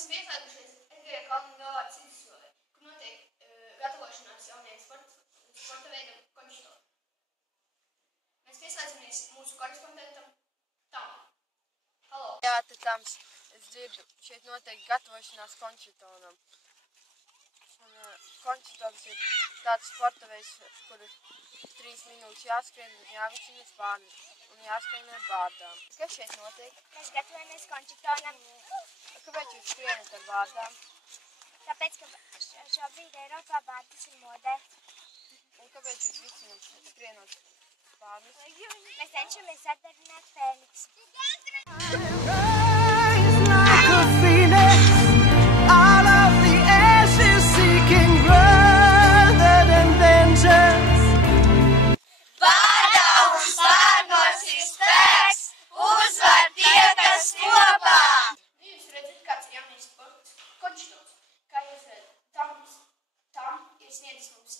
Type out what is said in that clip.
esam ieslēgušies Edgara Kalna galā Cidzessolē, kur notiek gatavošanās jaunajam sporta veidam končito. Mēs pieslēdzamies mūsu korespondentam Tamam. Halo! Jā, te Tams, es dzirdu, šeit notiek gatavošanās končitonam. Un končitons ir tāds sporta veids, kur 3 minūtes jāskrien un jāvicina spārni un jāskrien ar bārdām. Kas šeit notiek? Mēs gatavojamies končitonam. Kāpēc jūs skrienat ar bārdām? Tāpēc, ka šobrīd Eiropā bārdas ir modē. Un kāpēc jūs vicinat skrienot spārnus? Mēs cenšamies atdarināt fēniksu. Končitons. Kā jūs redzat, tam ir sniedzis mums